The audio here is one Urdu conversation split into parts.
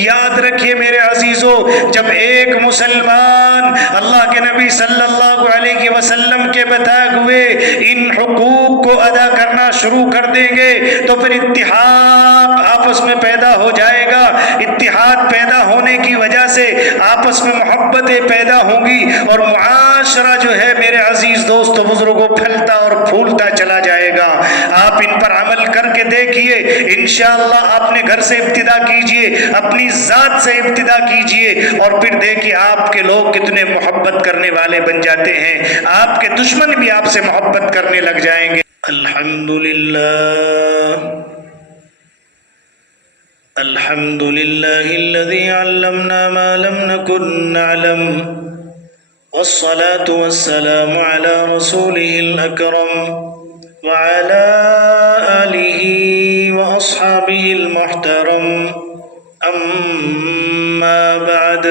یاد رکھیے میرے عزیزو، جب ایک مسلمان اللہ کے نبی صلی اللہ علیہ وسلم کے بتائے ہوئے ان حقوق کو ادا کرنا شروع کر دیں گے تو پھر اتحاد آپس میں پیدا ہو جائے گا۔ اتحاد پیدا ہونے کی وجہ سے آپس میں محبتیں پیدا ہوں گی اور معاشرہ جو ہے میرے عزیز دوستو بزرگوں پھلتا اور پھولتا چلا جائے گا۔ آپ ان پر عمل کر کے دیکھیے، انشاءاللہ آپ نے گھر سے ابتدا کیجئے، اپنی ذات سے ابتدا کیجئے اور پھر دیکھیے آپ کے لوگ کتنے محبت کرنے والے بن جاتے ہیں، آپ کے دشمن بھی آپ سے محبت کرنے لگ جائیں گے۔ الحمدللہ الحمدللہ الذی علمنا ما لم نکن نعلم والصلاة والسلام على رسوله الأكرم وعلى آله وأصحابه المحترم أما بعد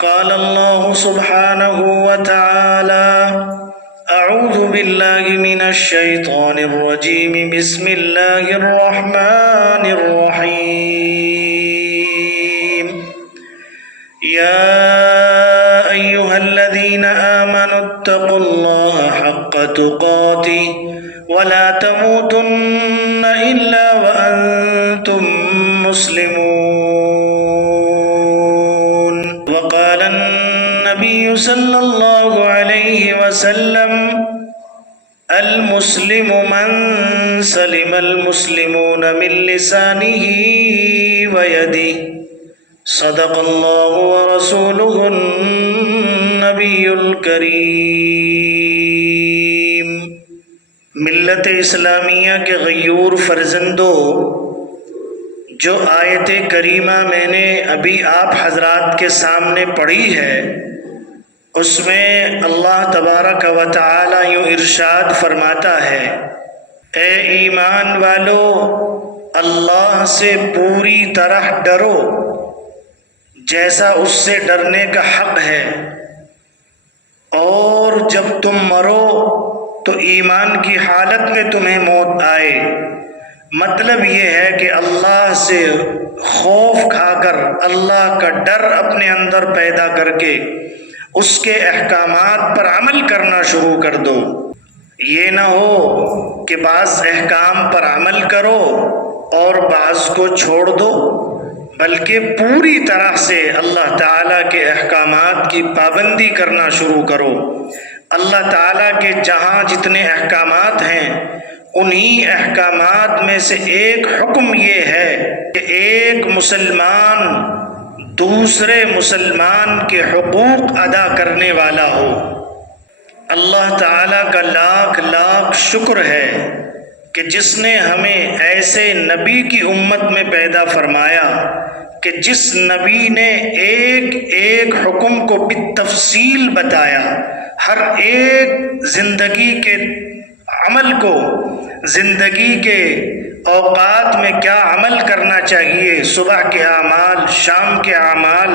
قال الله سبحانه وتعالى أعوذ بالله من الشيطان الرجيم بسم الله الرحمن الرحيم يا أيها الذين آمنوا اتقوا الله حق تقاته ولا تموتن إلا وأنتم مسلمون وقال النبي صلى الله عليه وسلم المسلم من سلم المسلمون من لسانه ويده صدق الله ورسوله النبي الكريم۔ ملت اسلامیہ کے غیور فرزندوں، جو آیت کریمہ میں نے ابھی آپ حضرات کے سامنے پڑھی ہے، اس میں اللہ تبارک و تعالی یوں ارشاد فرماتا ہے، اے ایمان والو اللہ سے پوری طرح ڈرو جیسا اس سے ڈرنے کا حق ہے، اور جب تم مرو تو ایمان کی حالت میں تمہیں موت آئے۔ مطلب یہ ہے کہ اللہ سے خوف کھا کر، اللہ کا ڈر اپنے اندر پیدا کر کے اس کے احکامات پر عمل کرنا شروع کر دو۔ یہ نہ ہو کہ بعض احکام پر عمل کرو اور بعض کو چھوڑ دو، بلکہ پوری طرح سے اللہ تعالیٰ کے احکامات کی پابندی کرنا شروع کرو۔ اللہ تعالیٰ کے جہاں جتنے احکامات ہیں انہی احکامات میں سے ایک حکم یہ ہے کہ ایک مسلمان دوسرے مسلمان کے حقوق ادا کرنے والا ہو۔ اللہ تعالیٰ کا لاکھ لاکھ شکر ہے کہ جس نے ہمیں ایسے نبی کی امت میں پیدا فرمایا کہ جس نبی نے ایک ایک حکم کو بالتفصیل بتایا، ہر ایک زندگی کے عمل کو، زندگی کے اوقات میں کیا عمل کرنا چاہیے، صبح کے اعمال، شام کے اعمال،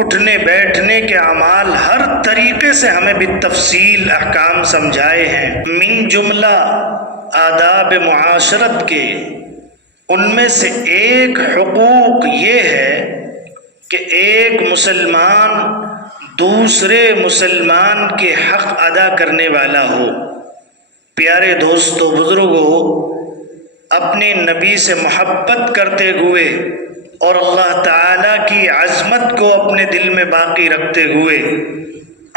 اٹھنے بیٹھنے کے اعمال، ہر طریقے سے ہمیں بالتفصیل احکام سمجھائے ہیں۔ من جملہ آداب معاشرت کے ان میں سے ایک حقوق یہ ہے کہ ایک مسلمان دوسرے مسلمان کے حق ادا کرنے والا ہو۔ پیارے دوستو بزرگوں، اپنے نبی سے محبت کرتے ہوئے اور اللہ تعالیٰ کی عظمت کو اپنے دل میں باقی رکھتے ہوئے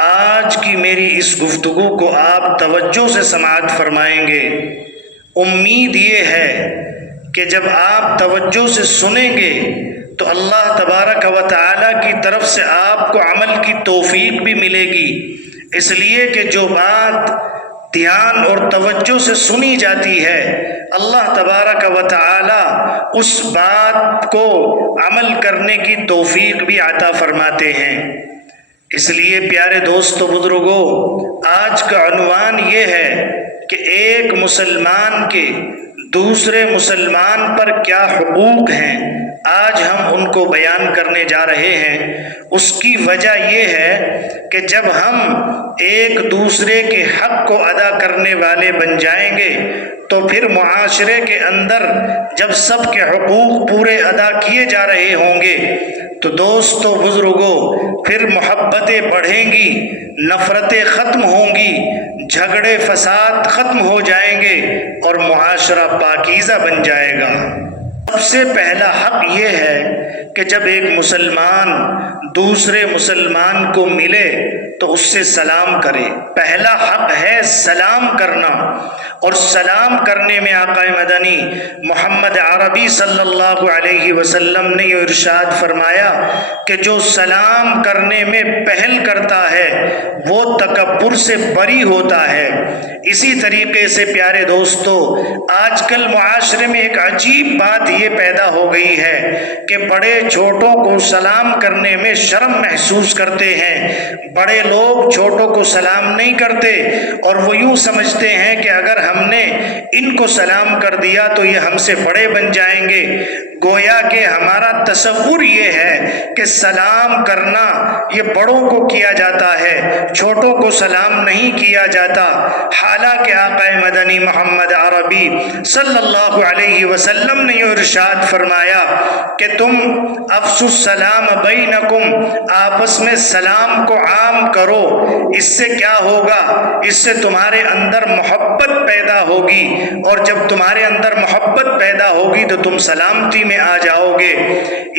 آج کی میری اس گفتگو کو آپ توجہ سے سماعت فرمائیں گے۔ امید یہ ہے کہ جب آپ توجہ سے سنیں گے تو اللہ تبارک و تعالیٰ کی طرف سے آپ کو عمل کی توفیق بھی ملے گی، اس لیے کہ جو بات دھیان اور توجہ سے سنی جاتی ہے اللہ تبارک و تعالی اس بات کو عمل کرنے کی توفیق بھی عطا فرماتے ہیں۔ اس لیے پیارے دوستو بزرگوں، آج کا عنوان یہ ہے کہ ایک مسلمان کے دوسرے مسلمان پر کیا حقوق ہیں آج ہم ان کو بیان کرنے جا رہے ہیں۔ اس کی وجہ یہ ہے کہ جب ہم ایک دوسرے کے حق کو ادا کرنے والے بن جائیں گے تو پھر معاشرے کے اندر جب سب کے حقوق پورے ادا کیے جا رہے ہوں گے تو دوستو بزرگوں پھر محبتیں بڑھیں گی، نفرتیں ختم ہوں گی، جھگڑے فساد ختم ہو جائیں گے اور معاشرہ پاکیزہ بن جائے گا۔ سب سے پہلا حق یہ ہے کہ جب ایک مسلمان دوسرے مسلمان کو ملے تو اس سے سلام کرے۔ پہلا حق ہے سلام کرنا، اور سلام کرنے میں آقا مدنی محمد عربی صلی اللہ علیہ وسلم نے یہ ارشاد فرمایا کہ جو سلام کرنے میں پہل کرتا ہے وہ تکبر سے بری ہوتا ہے۔ اسی طریقے سے پیارے دوستو، آج کل معاشرے میں ایک عجیب بات یہ پیدا ہو گئی ہے کہ بڑے چھوٹوں کو سلام کرنے میں شرم محسوس کرتے ہیں۔ بڑے لوگ چھوٹوں کو سلام نہیں کرتے اور وہ یوں سمجھتے ہیں کہ اگر ہم نے ان کو سلام کر دیا تو یہ ہم سے بڑے بن جائیں گے۔ گویا کہ ہمارا تصور یہ ہے کہ سلام کرنا یہ بڑوں کو کیا جاتا ہے، چھوٹوں کو سلام نہیں کیا جاتا۔ حالانکہ آقا مدنی محمد عربی صلی اللہ علیہ وسلم نے یہ ارشاد فرمایا کہ تم افشوا السلام بینکم، آپس میں سلام کو عام کرو۔ اس سے کیا ہوگا؟ اس سے تمہارے اندر محبت پیدا ہوگی، اور جب تمہارے اندر محبت پیدا ہوگی تو تم سلامتی میں آ جاؤ گے۔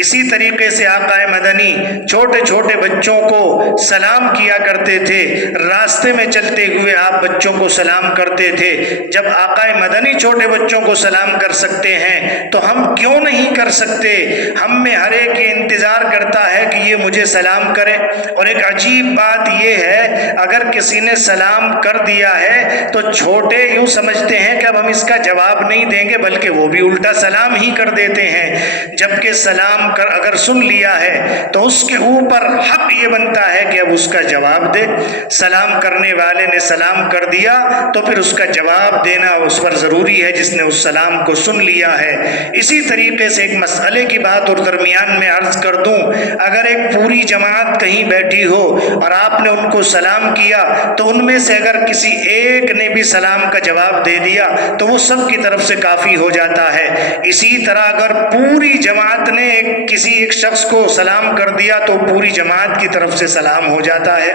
اسی طریقے سے آقا مدنی چھوٹے چھوٹے بچوں کو سلام کیا کرتے تھے، راستے میں چلتے ہوئے آپ بچوں کو سلام کرتے تھے۔ جب آقا مدنی چھوٹے بچوں کو سلام کر سکتے ہیں تو ہم کیوں نہیں کر سکتے؟ ہم میں ہر ایک یہ انتظار کرتا ہے کہ یہ مجھے سلام کرے۔ اور ایک عجیب بات یہ ہے، اگر کسی نے سلام کر دیا ہے تو چھوٹے یوں سمجھتے ہیں کہ اب ہم اس کا جواب نہیں دیں گے، بلکہ وہ بھی الٹا سلام ہی کر دیتے ہیں۔ جبکہ سلام کر اگر سن لیا ہے تو اس کے اوپر حق یہ بنتا ہے کہ اب اس کا جواب دے۔ سلام کرنے والے نے سلام کر دیا تو پھر اس کا جواب دینا اس پر ضروری ہے جس نے اس سلام کو سن لیا ہے۔ اسی طریقے سے ایک مسئلے کی بات اور درمیان میں عرض کر دوں، اگر ایک پوری جماعت کہیں بیٹھی ہو اور آپ نے ان کو سلام کیا تو ان میں سے اگر کسی ایک نے بھی سلام کا جواب دے دیا تو وہ سب کی طرف سے کافی ہو جاتا ہے۔ اسی طرح اگر پوری جماعت نے کسی ایک شخص کو سلام کر دیا تو پوری جماعت کی طرف سے سلام ہو جاتا ہے۔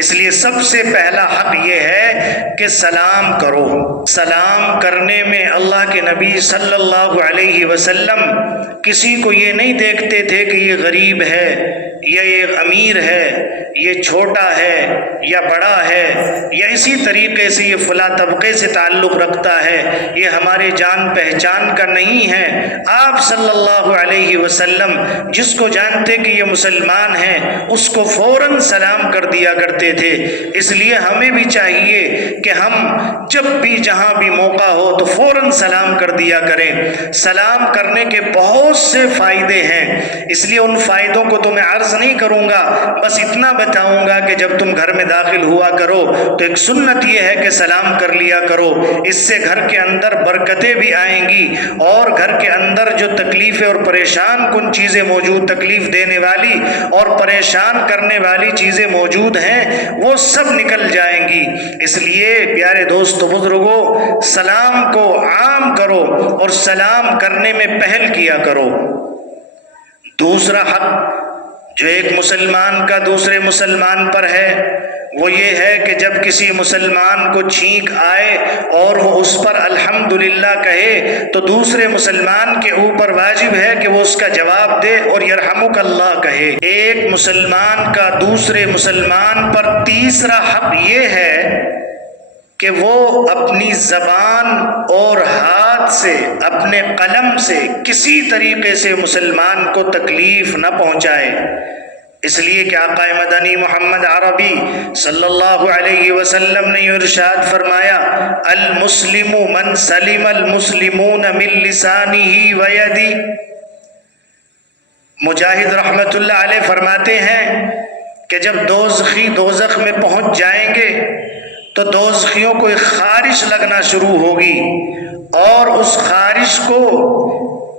اس لیے سب سے پہلا حق یہ ہے کہ سلام کرو۔ سلام کرنے میں اللہ کے نبی صلی اللہ علیہ وسلم کسی کو یہ نہیں دیکھتے تھے کہ یہ غریب ہے یا یہ امیر ہے، یہ چھوٹا ہے یا بڑا ہے، یا اسی طریقے سے یہ فلاں طبقے سے تعلق رکھتا ہے، یہ ہمارے جان پہچان کا نہیں ہے۔ آپ صلی اللہ علیہ وسلم جس کو جانتے کہ یہ مسلمان ہے اس کو فوراً سلام کر دیا کرتے تھے۔ اس لیے ہمیں بھی چاہیے کہ ہم جب بھی جہاں بھی موقع ہو تو فوراً سلام کر دیا کریں۔ سلام کرنے کے بہت سے فائدے ہیں، اس لیے ان فائدوں کو تو میں عرض نہیں کروں گا، بس اتنا بتاؤں گا کہ جب تم گھر میں داخل ہوا کرو تو ایک سنت یہ ہے کہ سلام کر لیا کرو۔ اس سے گھر کے اندر برکتیں بھی آئیں گی، اور گھر کے اندر جو تکلیفیں اور پریشان کن چیزیں موجود، تکلیف دینے والی اور پریشان کرنے والی چیزیں موجود ہیں وہ سب نکل جائیں گی۔ اس لیے پیارے دوستو بزرگوں، سلام کو عام کرو اور سلام کرنے میں پہل کیا کرو۔ دوسرا حق جو ایک مسلمان کا دوسرے مسلمان پر ہے وہ یہ ہے کہ جب کسی مسلمان کو چھینک آئے اور وہ اس پر الحمدللہ کہے تو دوسرے مسلمان کے اوپر واجب ہے کہ وہ اس کا جواب دے اور یرحمک اللہ کہے۔ ایک مسلمان کا دوسرے مسلمان پر تیسرا حق یہ ہے کہ وہ اپنی زبان اور ہاتھ سے، اپنے قلم سے کسی طریقے سے مسلمان کو تکلیف نہ پہنچائے۔ اس لیے کہ آقا مدنی محمد عربی صلی اللہ علیہ وسلم نے ارشاد فرمایا، المسلم من سلم المسلمون من لسانہ ویدہ۔ مجاہد رحمت اللہ علیہ فرماتے ہیں کہ جب دوزخی دوزخ میں پہنچ جائیں گے تو دوزخیوں کو ایک خارش لگنا شروع ہوگی، اور اس خارش کو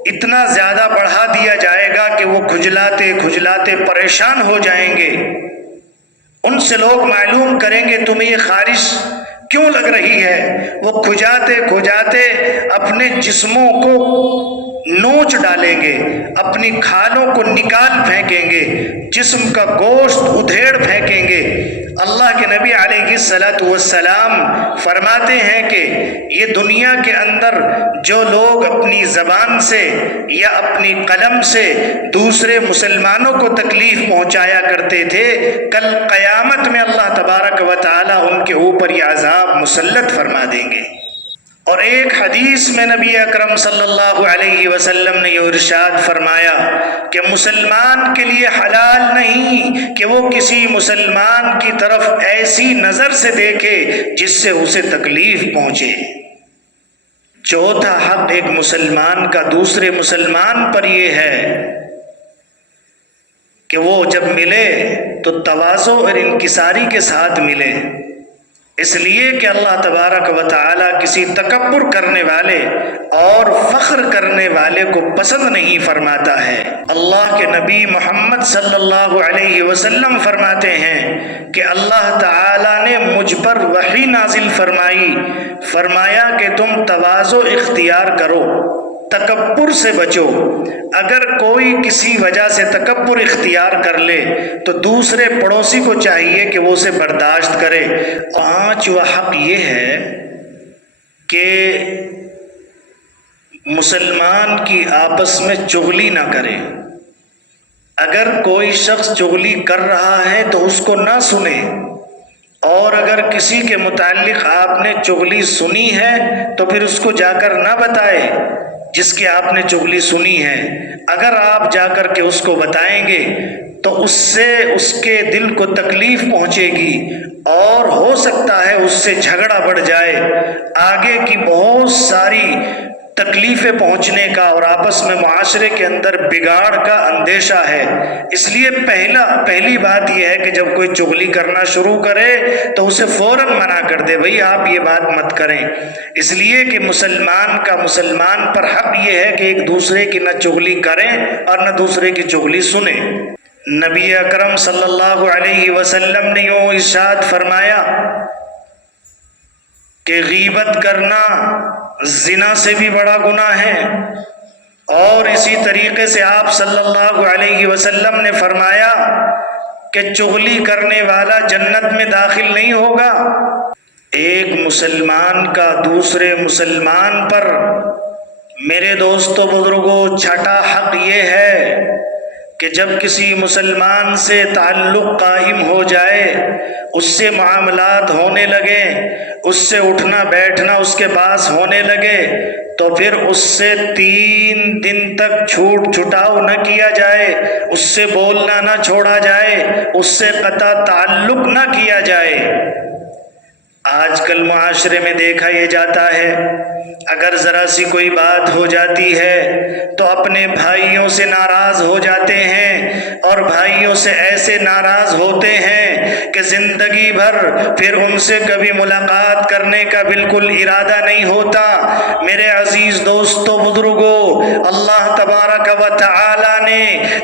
اتنا زیادہ بڑھا دیا جائے گا کہ وہ کھجلاتے کھجلاتے پریشان ہو جائیں گے۔ ان سے لوگ معلوم کریں گے تمہیں یہ خارش کیوں لگ رہی ہے؟ وہ کھجاتے کھجاتے اپنے جسموں کو نوچ ڈالیں گے، اپنی کھالوں کو نکال پھینکیں گے، جسم کا گوشت ادھیڑ پھینکیں گے۔ اللہ کے نبی علیہ الصلوۃ والسلام فرماتے ہیں کہ یہ دنیا کے اندر جو لوگ اپنی زبان سے یا اپنی قلم سے دوسرے مسلمانوں کو تکلیف پہنچایا کرتے تھے، کل قیامت میں اللہ تبارک و تعالی ان کے اوپر یہ عذاب مسلط فرما دیں گے۔ اور ایک حدیث میں نبی اکرم صلی اللہ علیہ وسلم نے یہ ارشاد فرمایا کہ مسلمان کے لیے حلال نہیں کہ وہ کسی مسلمان کی طرف ایسی نظر سے دیکھے جس سے اسے تکلیف پہنچے۔ چوتھا حق ایک مسلمان کا دوسرے مسلمان پر یہ ہے کہ وہ جب ملے تو تواضع اور انکساری کے ساتھ ملے، اس لیے کہ اللہ تبارک و تعالی کسی تکبر کرنے والے اور فخر کرنے والے کو پسند نہیں فرماتا ہے۔ اللہ کے نبی محمد صلی اللہ علیہ وسلم فرماتے ہیں کہ اللہ تعالی نے مجھ پر وحی نازل فرمایا کہ تم تواضع اختیار کرو، تکبر سے بچو۔ اگر کوئی کسی وجہ سے تکبر اختیار کر لے تو دوسرے پڑوسی کو چاہیے کہ وہ اسے برداشت کرے۔ پانچواں حق یہ ہے کہ مسلمان کی آپس میں چغلی نہ کرے۔ اگر کوئی شخص چغلی کر رہا ہے تو اس کو نہ سنے، اور اگر کسی کے متعلق آپ نے چغلی سنی ہے تو پھر اس کو جا کر نہ بتائے جس کی آپ نے چغلی سنی ہے۔ اگر آپ جا کر کے اس کو بتائیں گے تو اس سے اس کے دل کو تکلیف پہنچے گی اور ہو سکتا ہے اس سے جھگڑا بڑھ جائے، آگے کی بہت ساری تکلیفیں پہنچنے کا اور آپس میں معاشرے کے اندر بگاڑ کا اندیشہ ہے۔ اس لیے پہلی بات یہ ہے کہ جب کوئی چغلی کرنا شروع کرے تو اسے فوراً منع کر دے، بھئی آپ یہ بات مت کریں، اس لیے کہ مسلمان کا مسلمان پر حق یہ ہے کہ ایک دوسرے کی نہ چغلی کریں اور نہ دوسرے کی چغلی سنیں۔ نبی اکرم صلی اللہ علیہ وسلم نے یوں ارشاد فرمایا کہ غیبت کرنا زنا سے بھی بڑا گناہ ہے، اور اسی طریقے سے آپ صلی اللہ علیہ وسلم نے فرمایا کہ چغلی کرنے والا جنت میں داخل نہیں ہوگا۔ ایک مسلمان کا دوسرے مسلمان پر، میرے دوستو بزرگوں، چھٹا حق یہ ہے کہ جب کسی مسلمان سے تعلق قائم ہو جائے، اس سے معاملات ہونے لگے، اس سے اٹھنا بیٹھنا اس کے پاس ہونے لگے، تو پھر اس سے 3 دن تک چھوٹ چھٹاؤ نہ کیا جائے، اس سے بولنا نہ چھوڑا جائے، اس سے قطع تعلق نہ کیا جائے۔ آج کل معاشرے میں دیکھا یہ جاتا ہے، اگر ذرا سی کوئی بات ہو جاتی ہے تو اپنے بھائیوں سے ناراض ہو جاتے ہیں، اور بھائیوں سے ایسے ناراض ہوتے ہیں کہ زندگی بھر پھر ان سے کبھی ملاقات کرنے کا بالکل ارادہ نہیں ہوتا۔ میرے عزیز دوستو بزرگوں، اللہ تبارک و تعالی نے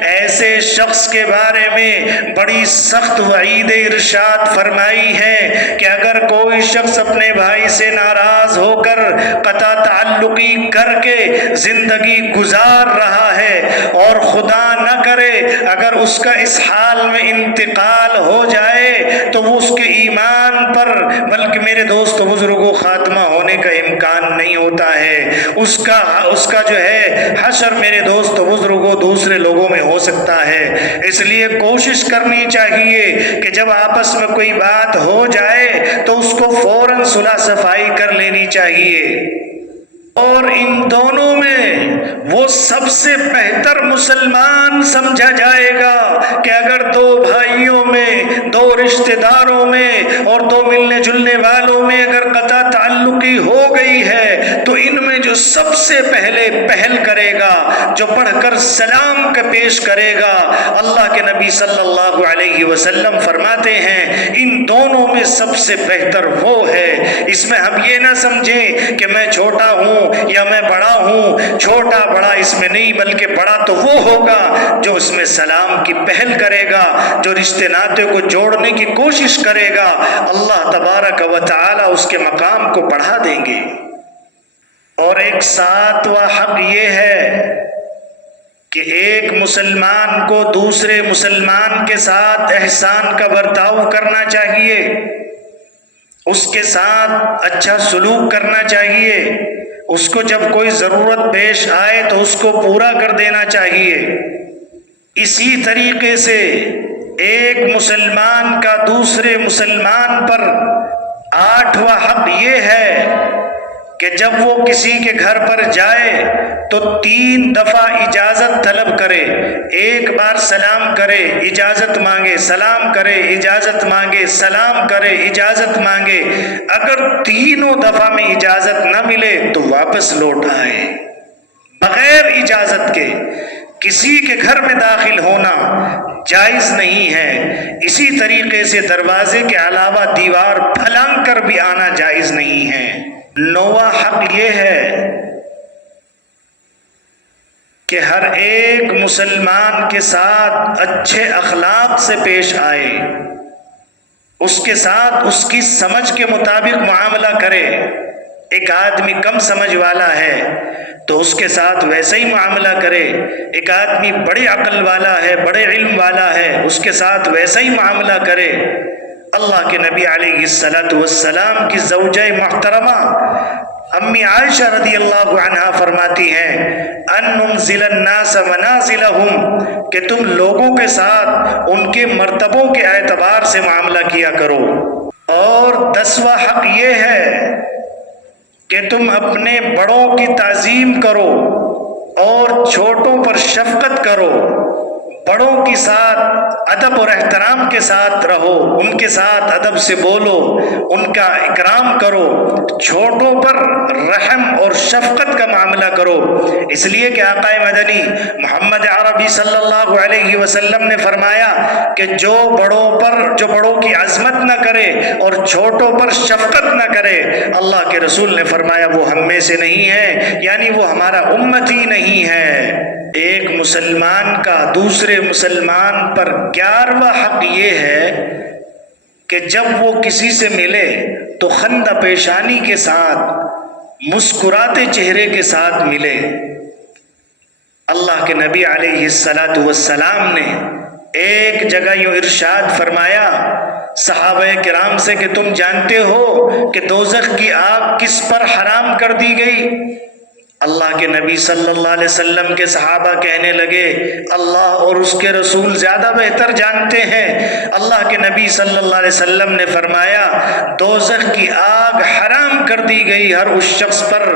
ایسے شخص کے بارے میں بڑی سخت وعید ارشاد فرمائی ہے کہ اگر کوئی شخص اپنے بھائی سے ناراض ہو کر قطع تعلقی کر کے زندگی گزار رہا ہے، اور خدا نہ کرے اگر اس کا اس حال میں انتقال ہو جائے، تو وہ اس کے ایمان پر، بلکہ میرے دوست بزرگوں، خاتمہ ہونے کا امکان نہیں ہوتا ہے۔ اس کا جو ہے حشر میرے دوست بزرگوں دوسرے لوگوں میں ہو سکتا ہے۔ اس لیے کوشش کرنی چاہیے کہ جب آپس میں کوئی بات ہو جائے تو اس کو فوراً صلح صفائی کر لینی چاہیے، اور ان دونوں میں وہ سب سے بہتر مسلمان سمجھا جائے گا کہ اگر 2 بھائیوں میں، 2 رشتہ داروں میں اور 2 ملنے جلنے والوں میں اگر قطع تعلقی ہو گئی ہے تو ان میں جو سب سے پہلے پہل کرے گا، جو بڑھ کر سلام کا پیش کرے گا، اللہ کے نبی صلی اللہ علیہ وسلم فرماتے ہیں ان دونوں میں سب سے بہتر وہ ہے۔ اس میں ہم یہ نہ سمجھیں کہ میں چھوٹا ہوں یا میں بڑا ہوں، چھوٹا بڑا اس میں نہیں، بلکہ بڑا تو وہ ہوگا جو اس میں سلام کی پہل کرے گا، جو رشتے ناطے کو جوڑنے کی کوشش کرے گا، اللہ تبارک و تعالی اس کے مقام کو بڑھا دیں گے۔ اور ایک ساتواں حق یہ ہے کہ ایک مسلمان کو دوسرے مسلمان کے ساتھ احسان کا برتاؤ کرنا چاہیے، اس کے ساتھ اچھا سلوک کرنا چاہیے، اس کو جب کوئی ضرورت پیش آئے تو اس کو پورا کر دینا چاہیے۔ اسی طریقے سے ایک مسلمان کا دوسرے مسلمان پر 8واں حق یہ ہے کہ جب وہ کسی کے گھر پر جائے تو 3 دفعہ اجازت طلب کرے، ایک بار سلام کرے، اجازت مانگے، سلام کرے، اجازت مانگے، سلام کرے، اجازت مانگے۔ اگر تینوں دفعہ میں اجازت نہ ملے تو واپس لوٹ آئے۔ بغیر اجازت کے کسی کے گھر میں داخل ہونا جائز نہیں ہے۔ اسی طریقے سے دروازے کے علاوہ دیوار پھلانگ کر بھی آنا جائز نہیں ہے۔ 9واں حق یہ ہے کہ ہر ایک مسلمان کے ساتھ اچھے اخلاق سے پیش آئے، اس کے ساتھ اس کی سمجھ کے مطابق معاملہ کرے۔ ایک آدمی کم سمجھ والا ہے تو اس کے ساتھ ویسا ہی معاملہ کرے، ایک آدمی بڑی عقل والا ہے، بڑے علم والا ہے، اس کے ساتھ ویسا ہی معاملہ کرے۔ اللہ کے نبی علیہ السلام کی زوجہ محترمہ امی عائشہ رضی اللہ عنہا فرماتی ہیں ان ننزل الناس منازلہم، کہ تم لوگوں کے ساتھ ان کے مرتبوں کے اعتبار سے معاملہ کیا کرو۔ اور 10واں حق یہ ہے کہ تم اپنے بڑوں کی تعظیم کرو اور چھوٹوں پر شفقت کرو، بڑوں کے ساتھ ادب اور احترام کے ساتھ رہو، ان کے ساتھ ادب سے بولو، ان کا اکرام کرو، چھوٹوں پر رحم اور شفقت کا معاملہ کرو۔ اس لیے کہ آقا مدنی محمد عربی صلی اللہ علیہ وسلم نے فرمایا کہ جو بڑوں کی عظمت نہ کرے اور چھوٹوں پر شفقت نہ کرے، اللہ کے رسول نے فرمایا وہ ہم میں سے نہیں ہے، یعنی وہ ہمارا امت ہی نہیں ہے۔ ایک مسلمان کا دوسرے مسلمان پر 11واں حق یہ ہے کہ جب وہ کسی سے ملے تو خندہ پیشانی کے ساتھ، مسکراتے چہرے کے ساتھ ملے۔ اللہ کے نبی علیہ السلام نے ایک جگہ یوں ارشاد فرمایا صحابہ کرام سے کہ تم جانتے ہو کہ دوزخ کی آگ کس پر حرام کر دی گئی؟ اللہ کے نبی صلی اللہ علیہ وسلم کے صحابہ کہنے لگے اللہ اور اس کے رسول زیادہ بہتر جانتے ہیں۔ اللہ کے نبی صلی اللہ علیہ وسلم نے فرمایا دوزخ کی آگ حرام کر دی گئی ہر اس شخص پر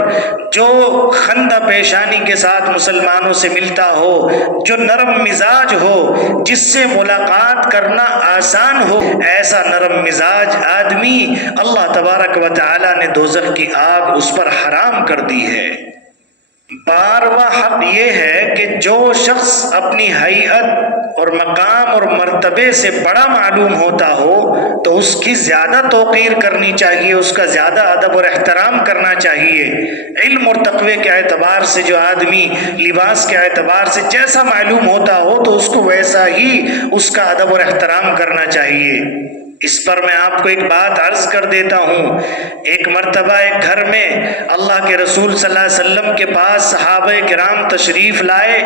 جو خندہ پیشانی کے ساتھ مسلمانوں سے ملتا ہو، جو نرم مزاج ہو، جس سے ملاقات کرنا آسان ہو، ایسا نرم مزاج آدمی اللہ تبارک و تعالی نے دوزخ کی آگ اس پر حرام کر دی ہے۔ 12واں حق یہ ہے کہ جو شخص اپنی حیثیت اور مقام اور مرتبے سے بڑا معلوم ہوتا ہو تو اس کی زیادہ توقیر کرنی چاہیے، اس کا زیادہ ادب اور احترام کرنا چاہیے۔ علم اور تقوی کے اعتبار سے جو آدمی لباس کے اعتبار سے جیسا معلوم ہوتا ہو تو اس کو ویسا ہی اس کا ادب اور احترام کرنا چاہیے۔ اس پر میں آپ کو ایک بات عرض کر دیتا ہوں۔ ایک مرتبہ ایک گھر میں اللہ کے رسول صلی اللہ علیہ وسلم کے پاس صحابہ کرام تشریف لائے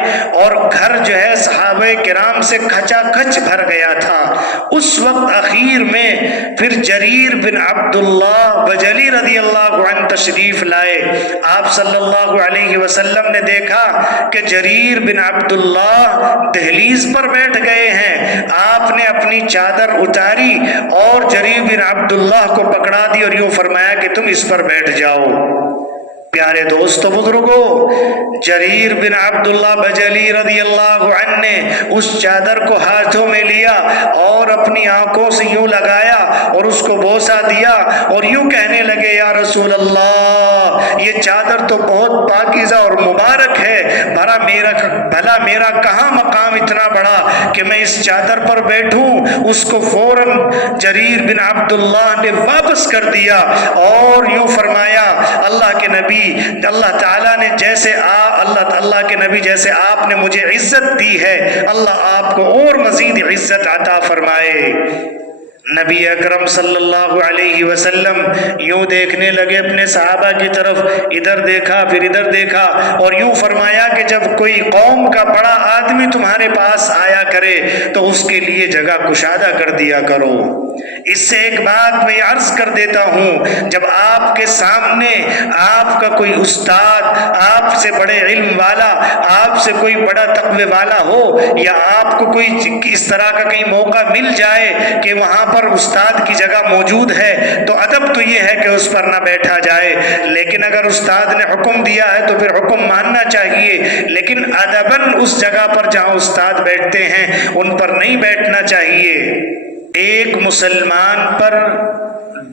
اور گھر جو ہے صحابہ کرام سے کھچا کھچ بھر گیا تھا۔ اس وقت اخیر میں پھر جریر بن عبداللہ بجلی رضی اللہ عنہ تشریف لائے۔ آپ صلی اللہ علیہ وسلم نے دیکھا کہ جریر بن عبداللہ دہلیز پر بیٹھ گئے ہیں۔ آپ نے اپنی چادر اتاری اور جریر بن عبداللہ کو پکڑا دی اور یوں فرمایا کہ تم اس پر بیٹھ جاؤ۔ پیارے دوستو بزرگوں، جریر بن عبداللہ بجلی رضی اللہ عنہ نے اس چادر کو ہاتھوں میں لیا اور اپنی آنکھوں سے یوں لگایا اور اس کو بوسہ دیا اور یوں کہنے لگے یا رسول اللہ، یہ چادر تو بہت پاکیزہ اور مبارک ہے، بھلا میرا کہاں مقام اتنا بڑا کہ میں اس چادر پر بیٹھوں۔ اس کو فوراً جریر بن عبداللہ نے واپس کر دیا اور یوں فرمایا اللہ کے نبی، اللہ تعالیٰ نے اللہ کے نبی جیسے آپ نے مجھے عزت دی ہے، اللہ آپ کو اور مزید عزت عطا فرمائے۔ نبی اکرم صلی اللہ علیہ وسلم یوں دیکھنے لگے اپنے صحابہ کی طرف، ادھر دیکھا پھر ادھر دیکھا اور یوں فرمایا کہ جب کوئی قوم کا بڑا آدمی تمہارے پاس آیا کرے تو اس کے لیے جگہ کشادہ کر دیا کرو۔ اس سے ایک بات میں عرض کر دیتا ہوں، جب آپ کے سامنے آپ کا کوئی استاد، آپ سے بڑے علم والا، آپ سے کوئی بڑا تقوی والا ہو، یا آپ کو کوئی اس طرح کا کہیں موقع مل جائے کہ وہاں پر استاد کی جگہ موجود ہے، تو ادب تو یہ ہے کہ اس پر نہ بیٹھا جائے، لیکن اگر استاد نے حکم دیا ہے تو پھر حکم ماننا چاہیے، لیکن ادباً اس جگہ پر جہاں استاد بیٹھتے ہیں ان پر نہیں بیٹھنا چاہیے۔ ایک مسلمان پر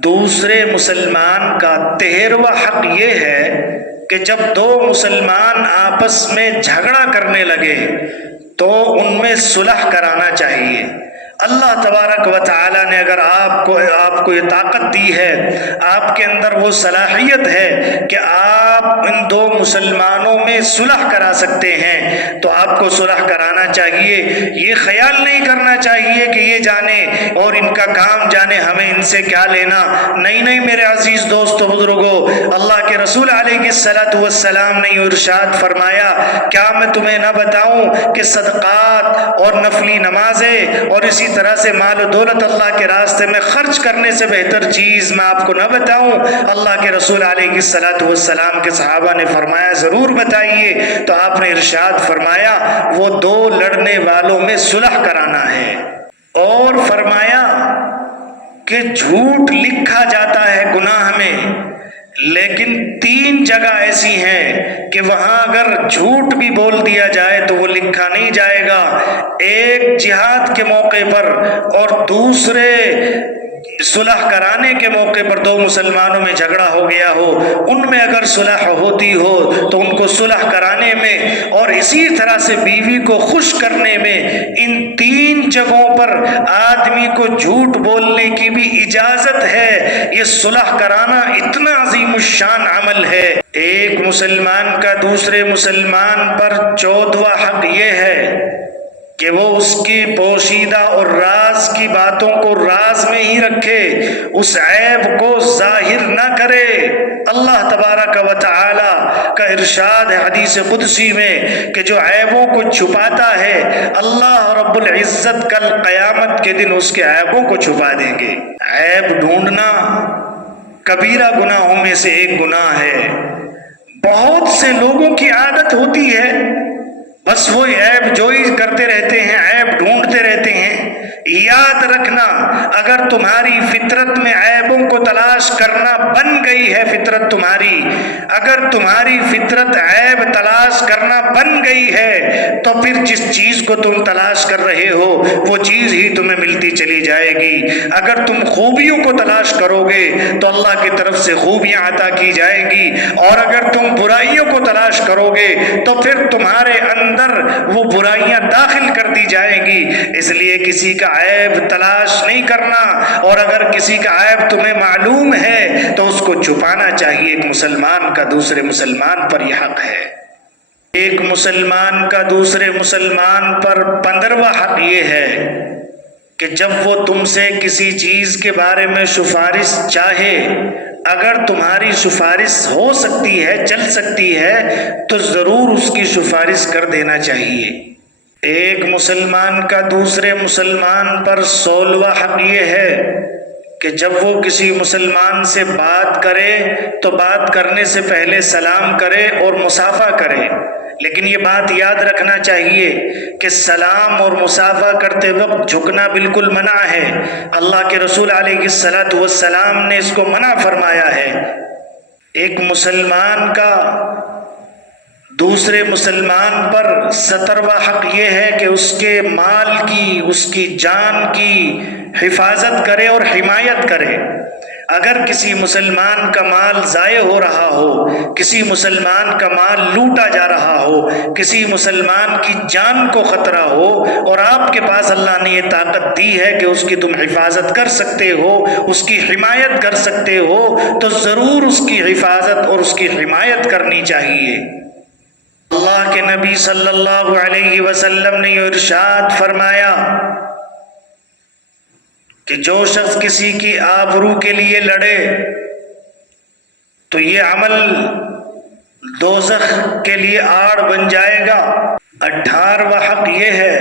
دوسرے مسلمان کا 13واں حق یہ ہے کہ جب دو مسلمان آپس میں جھگڑا کرنے لگے تو ان میں صلح کرانا چاہیے۔ اللہ تبارک و تعالی نے اگر آپ کو یہ طاقت دی ہے، آپ کے اندر وہ صلاحیت ہے کہ آپ ان دو مسلمانوں میں صلح کرا سکتے ہیں تو آپ کو صلح کرانا چاہیے۔ یہ خیال نہیں کرنا چاہیے کہ یہ جانے اور ان کا کام جانے، ہمیں ان سے کیا لینا۔ نہیں میرے عزیز دوستو بزرگوں، اللہ کے رسول علیہ الصلوۃ والسلام نے یہ ارشاد فرمایا، کیا میں تمہیں نہ بتاؤں کہ صدقات اور نفلی نمازیں اور اسی طرح سے مال و دولت اللہ کے راستے میں خرچ کرنے سے بہتر چیز میں آپ کو نہ بتاؤں؟ اللہ کے رسول علیہ الصلوۃ والسلام کے صحابہ نے فرمایا ضرور بتائیے، تو آپ نے ارشاد فرمایا وہ دو لڑنے والوں میں صلح کرانا ہے، اور فرمایا کہ جھوٹ لکھا جاتا ہے گناہ میں، لیکن 3 جگہ ایسی ہیں کہ وہاں اگر جھوٹ بھی بول دیا جائے تو وہ لکھا نہیں جائے گا۔ ایک جہاد کے موقع پر اور دوسرے صلح کرانے کے موقع پر دو مسلمانوں میں جھگڑا ہو گیا ہو، ان میں اگر صلح ہوتی ہو تو ان کو صلح کرانے میں اور اسی طرح سے بیوی کو خوش کرنے میں، ان 3 جگہوں پر آدمی کو جھوٹ بولنے کی بھی اجازت ہے۔ یہ صلح کرانا اتنا عظیم الشان عمل ہے۔ ایک مسلمان کا دوسرے مسلمان پر 14واں حق یہ ہے کہ وہ اس کی پوشیدہ اور راز کی باتوں کو راز میں ہی رکھے، اس عیب کو ظاہر نہ کرے۔ اللہ تبارک و تعالی کا ارشاد ہے حدیث قدسی میں کہ جو عیبوں کو چھپاتا ہے اللہ رب العزت کل قیامت کے دن اس کے عیبوں کو چھپا دیں گے۔ عیب ڈھونڈنا کبیرہ گناہوں میں سے ایک گناہ ہے۔ بہت سے لوگوں کی عادت ہوتی ہے بس وہ عیب جوئی کرتے رہتے ہیں، عیب ڈھونڈتے رہتے ہیں۔ یاد رکھنا، اگر تمہاری فطرت میں عیبوں کو تلاش کرنا بن گئی ہے، فطرت تمہاری، اگر تمہاری فطرت عیب تلاش کرنا بن گئی ہے تو پھر جس چیز کو تم تلاش کر رہے ہو وہ چیز ہی تمہیں ملتی چلی جائے گی۔ اگر تم خوبیوں کو تلاش کرو گے تو اللہ کی طرف سے خوبیاں عطا کی جائے گی، اور اگر تم برائیوں کو تلاش کرو گے تو پھر تمہارے اندر وہ برائیاں داخل کر دی جائیں گی۔ اس لیے کسی کا عیب تلاش نہیں کرنا، اور اگر کسی کا عیب تمہیں معلوم ہے تو اس کو چھپانا چاہیے۔ ایک مسلمان کا دوسرے مسلمان پر یہ حق ہے۔ ایک مسلمان کا دوسرے مسلمان پر 15واں حق یہ ہے کہ جب وہ تم سے کسی چیز کے بارے میں سفارش چاہے، اگر تمہاری سفارش ہو سکتی ہے، چل سکتی ہے، تو ضرور اس کی سفارش کر دینا چاہیے۔ ایک مسلمان کا دوسرے مسلمان پر 16واں حق یہ ہے کہ جب وہ کسی مسلمان سے بات کرے تو بات کرنے سے پہلے سلام کرے اور مصافحہ کرے، لیکن یہ بات یاد رکھنا چاہیے کہ سلام اور مصافحہ کرتے وقت جھکنا بالکل منع ہے۔ اللہ کے رسول علیہ الصلوۃ والسلام نے اس کو منع فرمایا ہے۔ ایک مسلمان کا دوسرے مسلمان پر 17واں حق یہ ہے کہ اس کے مال کی، اس کی جان کی حفاظت کرے اور حمایت کرے۔ اگر کسی مسلمان کا مال ضائع ہو رہا ہو، کسی مسلمان کا مال لوٹا جا رہا ہو، کسی مسلمان کی جان کو خطرہ ہو، اور آپ کے پاس اللہ نے یہ طاقت دی ہے کہ اس کی تم حفاظت کر سکتے ہو، اس کی حمایت کر سکتے ہو، تو ضرور اس کی حفاظت اور اس کی حمایت کرنی چاہیے۔ اللہ کے نبی صلی اللہ علیہ وسلم نے یہ ارشاد فرمایا کہ جو شخص کسی کی آبرو کے لیے لڑے تو یہ عمل دوزخ کے لیے آڑ بن جائے گا۔ 18واں حق یہ ہے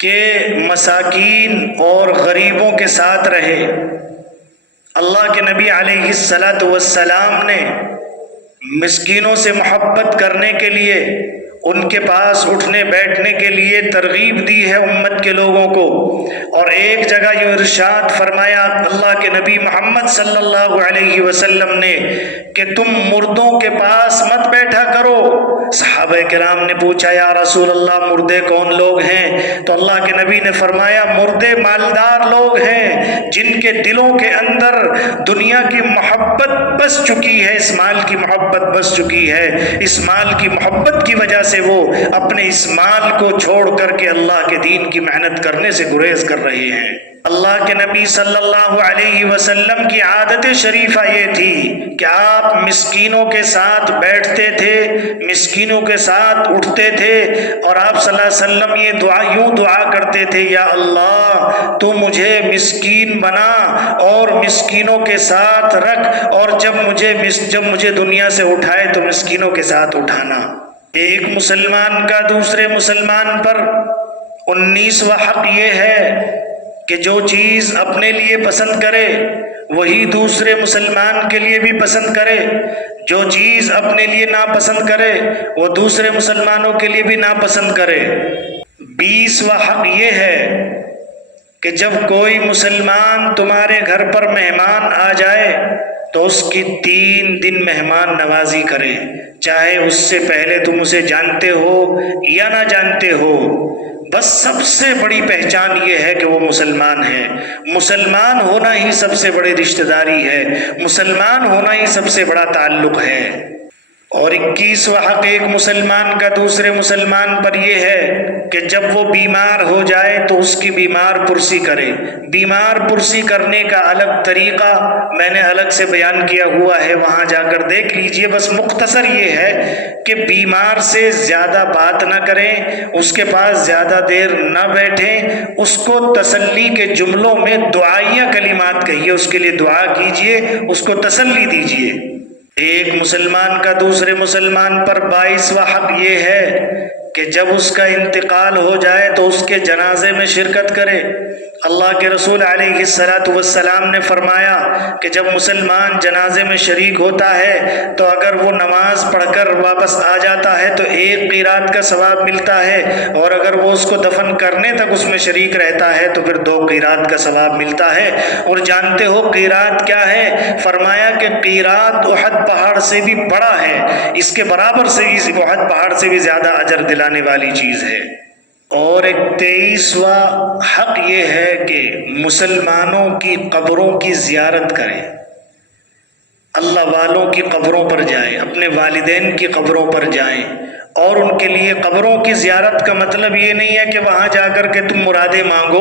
کہ مساکین اور غریبوں کے ساتھ رہے۔ اللہ کے نبی علیہ السلام نے مسکینوں سے محبت کرنے کے لیے، ان کے پاس اٹھنے بیٹھنے کے لیے ترغیب دی ہے امت کے لوگوں کو، اور ایک جگہ یہ ارشاد فرمایا اللہ کے نبی محمد صلی اللہ علیہ وسلم نے کہ تم مردوں کے پاس مت بیٹھا کرو۔ صحابہ کرام نے پوچھا یا رسول اللہ مردے کون لوگ ہیں؟ تو اللہ کے نبی نے فرمایا مردے مالدار لوگ ہیں جن کے دلوں کے اندر دنیا کی محبت بس چکی ہے، اس مال کی محبت بس چکی ہے، اس مال کی محبت کی وجہ سے وہ اپنے اس مال کو چھوڑ کر کے اللہ کے دین کی محنت کرنے سے گریز کر رہے ہیں۔ اللہ کے نبی صلی اللہ علیہ وسلم کی عادت شریفہ یہ تھی کہ آپ مسکینوں کے ساتھ بیٹھتے تھے، مسکینوں کے ساتھ اٹھتے تھے، اور آپ صلی اللہ علیہ وسلم یہ یوں دعا کرتے تھے یا اللہ تو مجھے مسکین بنا اور مسکینوں کے ساتھ رکھ، اور جب مجھے دنیا سے اٹھائے تو مسکینوں کے ساتھ اٹھانا۔ ایک مسلمان کا دوسرے مسلمان پر 19واں حق یہ ہے کہ جو چیز اپنے لیے پسند کرے وہی دوسرے مسلمان کے لیے بھی پسند کرے، جو چیز اپنے لیے ناپسند کرے وہ دوسرے مسلمانوں کے لیے بھی ناپسند کرے۔ 20واں حق یہ ہے کہ جب کوئی مسلمان تمہارے گھر پر مہمان آ جائے تو اس کی 3 دن مہمان نوازی کرے، چاہے اس سے پہلے تم اسے جانتے ہو یا نہ جانتے ہو۔ بس سب سے بڑی پہچان یہ ہے کہ وہ مسلمان ہے، مسلمان ہونا ہی سب سے بڑی رشتہ داری ہے، مسلمان ہونا ہی سب سے بڑا تعلق ہے۔ اور 21واں حق ایک مسلمان کا دوسرے مسلمان پر یہ ہے کہ جب وہ بیمار ہو جائے تو اس کی بیمار پرسی کرے۔ بیمار پرسی کرنے کا الگ طریقہ میں نے الگ سے بیان کیا ہوا ہے، وہاں جا کر دیکھ لیجئے۔ بس مختصر یہ ہے کہ بیمار سے زیادہ بات نہ کریں، اس کے پاس زیادہ دیر نہ بیٹھیں، اس کو تسلی کے جملوں میں دعائیہ کلمات کہیے، اس کے لیے دعا کیجئے، اس کو تسلی دیجئے۔ ایک مسلمان کا دوسرے مسلمان پر 22واں حق یہ ہے کہ جب اس کا انتقال ہو جائے تو اس کے جنازے میں شرکت کرے۔ اللہ کے رسول علیہ السلام نے فرمایا کہ جب مسلمان جنازے میں شریک ہوتا ہے تو اگر وہ نماز پڑھ کر واپس آ جاتا ہے تو 1 قیرات کا ثواب ملتا ہے، اور اگر وہ اس کو دفن کرنے تک اس میں شریک رہتا ہے تو پھر 2 قیرات کا ثواب ملتا ہے۔ اور جانتے ہو قیرات کیا ہے؟ فرمایا کہ قیرات احد پہاڑ سے بھی بڑا ہے، اس کے برابر سے احد پہاڑ سے بھی زیادہ اجر دلانے والی چیز ہے۔ اور ایک 23واں حق یہ ہے کہ مسلمانوں کی قبروں کی زیارت کریں، اللہ والوں کی قبروں پر جائیں، اپنے والدین کی قبروں پر جائیں، اور ان کے لیے قبروں کی زیارت کا مطلب یہ نہیں ہے کہ وہاں جا کر کے تم مرادیں مانگو،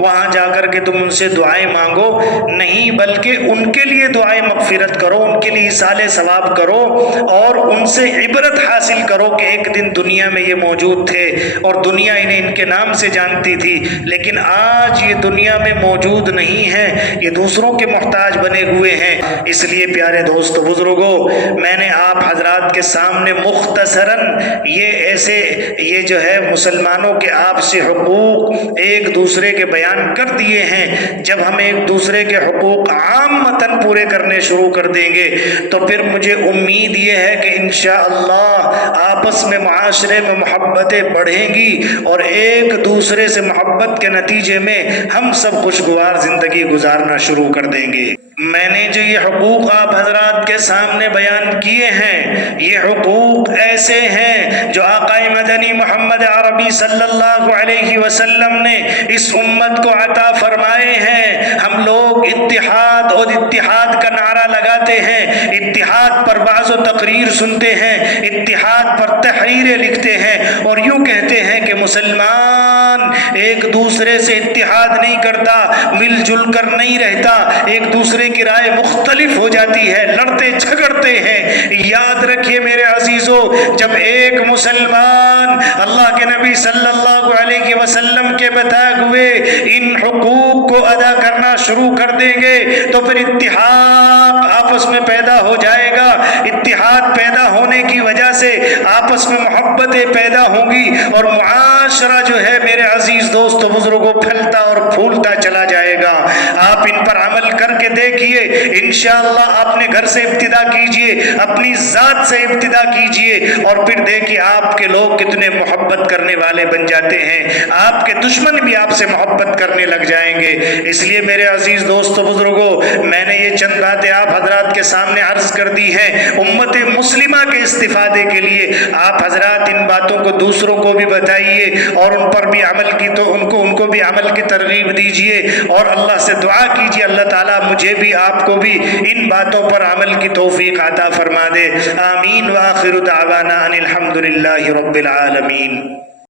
وہاں جا کر کے تم ان سے دعائیں مانگو، نہیں، بلکہ ان کے لیے دعائیں مغفرت کرو، ان کے لیے ایصال ثواب کرو، اور ان سے عبرت حاصل کرو کہ ایک دن دنیا میں یہ موجود تھے اور دنیا انہیں ان کے نام سے جانتی تھی، لیکن آج یہ دنیا میں موجود نہیں ہے، یہ دوسروں کے محتاج بنے ہوئے ہیں۔ اس لیے پیارے دوستو بزرگوں، میں نے آپ حضرات کے سامنے مختصراً یہ جو ہے مسلمانوں کے آپ سے حقوق ایک دوسرے کے بیان کر دیے ہیں، جب ہم ایک دوسرے کے حقوق عامتاً پورے کرنے شروع کر دیں گے تو پھر مجھے امید یہ ہے کہ انشاءاللہ آپس میں معاشرے میں محبتیں بڑھیں گی اور ایک دوسرے سے محبت کے نتیجے میں ہم سب خوشگوار زندگی گزارنا شروع کر دیں گے۔ میں نے جو یہ حقوق آپ حضرات کے سامنے بیان کیے ہیں، یہ حقوق ایسے ہیں جو آقا مدنی محمد عربی صلی اللہ علیہ وسلم نے اس امت کو عطا فرمائے ہیں۔ ہم لوگ اتحاد اور اتحاد کا نعرہ لگاتے ہیں، اتحاد پر بعض و تقریر سنتے ہیں، اتحاد پر تحریریں لکھتے ہیں اور یوں کہتے ہیں کہ مسلمان ایک دوسرے سے اتحاد نہیں کرتا، مل جل کر نہیں رہتا، ایک دوسرے کی رائے مختلف ہو جاتی ہے، لڑتے جھگڑتے ہیں۔ یاد رکھیے میرے عزیزو، جب ایک مسلمان اللہ کے نبی صلی اللہ علیہ وسلم کے بتائے ہوئے ان حقوق کو ادا کرنا شروع کر دیں گے تو پھر اتحاد آپس میں پیدا ہو جائے گا۔ اتحاد پیدا ہونے کی وجہ سے آپس میں محبتیں پیدا ہوں گی اور معاشرہ جو ہے میرے عزیز دوستو بزرگوں پھلتا اور پھولتا چلا جائے گا۔ آپ ان پر عمل کر کے دیکھیے، انشاءاللہ اپنے گھر سے ابتدا کیجئے، اپنی ذات سے ابتدا کیجئے اور پھر دیکھیے آپ کے لوگ کتنے محبت کرنے والے بن جاتے ہیں، آپ کے دشمن بھی آپ سے محبت کرنے لگ جائیں گے۔ اس لیے میرے عزیز دوستو بزرگوں، میں نے یہ چند باتیں آپ حضرات کے سامنے عرض کر دی ہیں امت مسلمہ کے استفادے کے لیے۔ آپ حضرات ان باتوں کو دوسروں کو بھی بتائیے اور ان پر بھی عمل کی تو ان کو بھی عمل کی ترغیب دیجئے اور اللہ سے دعا کیجئے اللہ تعالیٰ مجھے بھی آپ کو بھی ان باتوں پر عمل کی توفیق عطا فرما دے۔ آمین وآخر دعوانا ان الحمد للہ رب العالمین۔